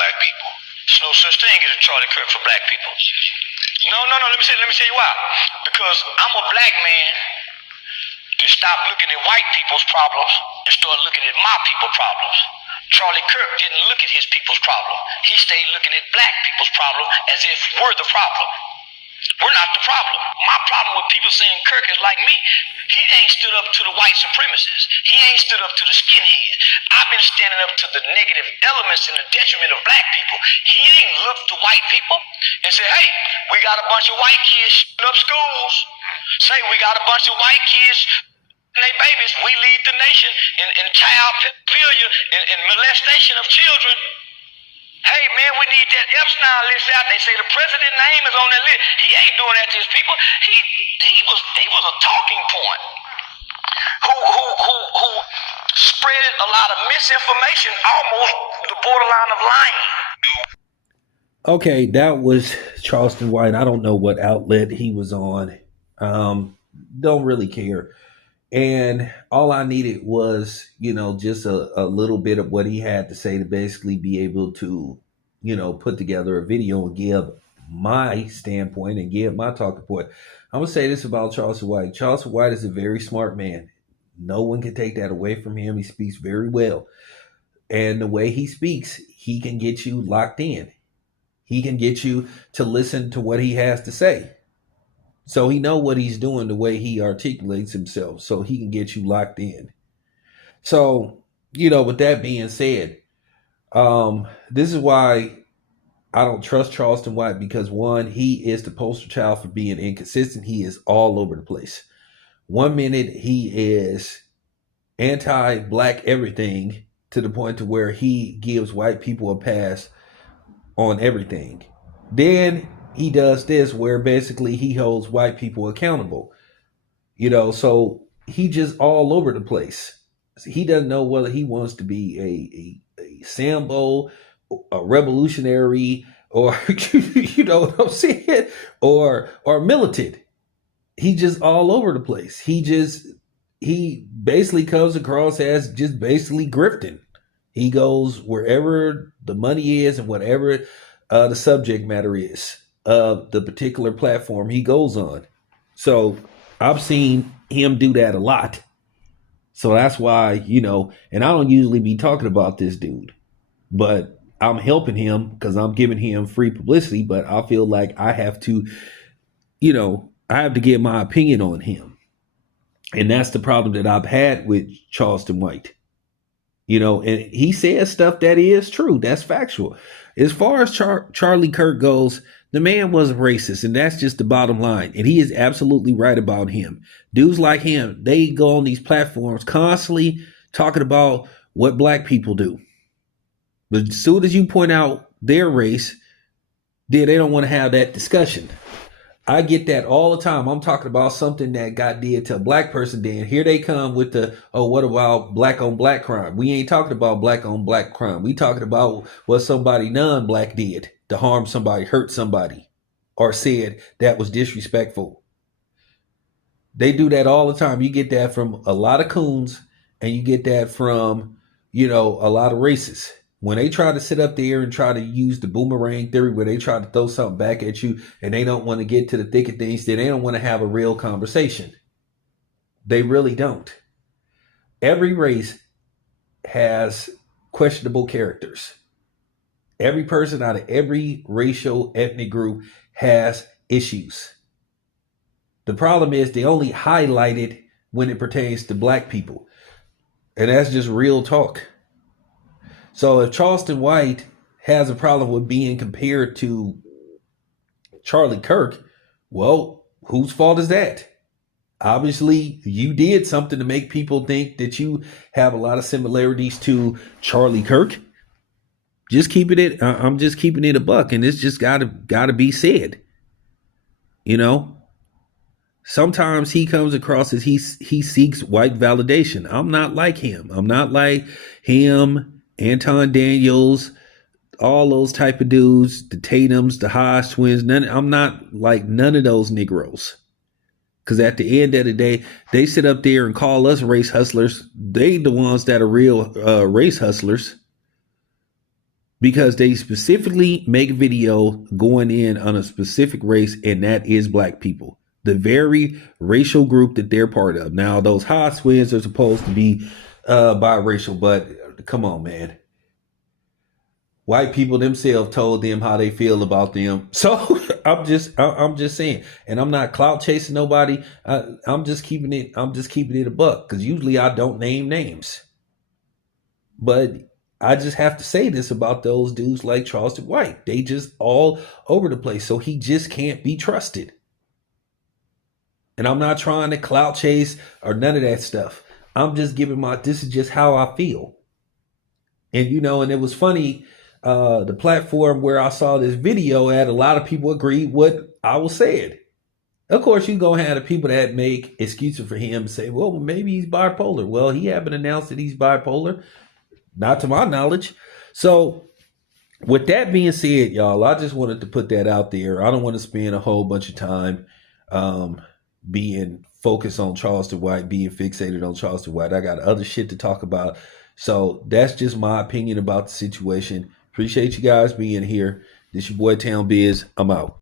black people. There's no such thing as a Charlie Kirk for black people. No. Let me tell you why. Because I'm a black man to stop looking at white people's problems and start looking at my people's problems. Charlie Kirk didn't look at his people's problem. He stayed looking at black people's problem as if we're the problem. We're not the problem. My problem with people saying Kirk is like me, he ain't stood up to the white supremacists. He ain't stood up to the skinhead. I've been standing up to the negative elements and the detriment of black people. He ain't looked to white people and said, hey, we got a bunch of white kids shooting up schools. Say we got a bunch of white kids and they babies. We lead the nation in child pedophilia and molestation of children. Hey, man, we need that Epstein list out. They say the president's name is on that list. He ain't doing that to his people. He was a talking point who spread a lot of misinformation, almost the borderline of lying. Okay, that was Charleston White. I don't know what outlet he was on. Don't really care. And all I needed was, just a little bit of what he had to say to basically be able to, put together a video and give my standpoint and give my talking point. I'm going to say this about Charleston White. Charleston White is a very smart man. No one can take that away from him. He speaks very well. And the way he speaks, he can get you locked in. He can get you to listen to what he has to say. So he know what he's doing the way he articulates himself, so he can get you locked in. So, with that being said, this is why I don't trust Charleston White, because one, he is the poster child for being inconsistent. He is all over the place. 1 minute he is anti-black everything to the point to where he gives white people a pass on everything. Then he does this where basically he holds white people accountable. So he just all over the place. He doesn't know whether he wants to be a Sambo, a revolutionary, or you know what I'm saying, or militant. He just all over the place. He basically comes across as just basically grifting. He goes wherever the money is and whatever the subject matter is of the particular platform he goes on. So I've seen him do that a lot. So that's why, and I don't usually be talking about this dude, but I'm helping him because I'm giving him free publicity, but I feel like I have to, I have to give my opinion on him. And that's the problem that I've had with Charleston White. And he says stuff that is true. That's factual. As far as Charlie Kirk goes, the man was a racist, and that's just the bottom line. And he is absolutely right about him. Dudes like him, they go on these platforms constantly talking about what black people do. But as soon as you point out their race, then they don't want to have that discussion. I get that all the time. I'm talking about something that got did to a black person. Then here they come with what about black on black crime? We ain't talking about black on black crime. We talking about what somebody non-black did to harm somebody, hurt somebody, or said that was disrespectful. They do that all the time. You get that from a lot of coons, and you get that from, a lot of racists. When they try to sit up there and try to use the boomerang theory where they try to throw something back at you and they don't want to get to the thick of things, then they don't want to have a real conversation. They really don't. Every race has questionable characters. Every person out of every racial ethnic group has issues. The problem is they only highlight it when it pertains to black people. And that's just real talk. So if Charleston White has a problem with being compared to Charlie Kirk, well, whose fault is that? Obviously, you did something to make people think that you have a lot of similarities to Charlie Kirk. I'm just keeping it a buck, and it's just gotta be said. Sometimes he comes across as he seeks white validation. I'm not like him. I'm not like him. Anton Daniels, all those type of dudes, the Tatums, the Hodge twins. I'm not like none of those Negroes. Because at the end of the day, they sit up there and call us race hustlers. They the ones that are real race hustlers. because they specifically make a video going in on a specific race, and that is black people, the very racial group that they're part of. Now, those high swins are supposed to be biracial, but come on, man. White people themselves told them how they feel about them. So I'm just saying, and I'm not clout chasing nobody. I'm just keeping it a buck, because usually I don't name names, but I just have to say this about those dudes like Charleston White. They just all over the place. So he just can't be trusted. And I'm not trying to clout chase or none of that stuff. I'm just giving this is just how I feel. And and it was funny, the platform where I saw this video at, a lot of people agreed what I was saying. Of course, you're going to have the people that make excuses for him, say, well, maybe he's bipolar. Well, he haven't announced that he's bipolar, not to my knowledge. So with that being said, y'all, I just wanted to put that out there. I don't want to spend a whole bunch of time being focused on Charleston White, being fixated on Charleston White. I got other shit to talk about. So that's just my opinion about the situation. Appreciate you guys being here. This your boy Town Biz. I'm out.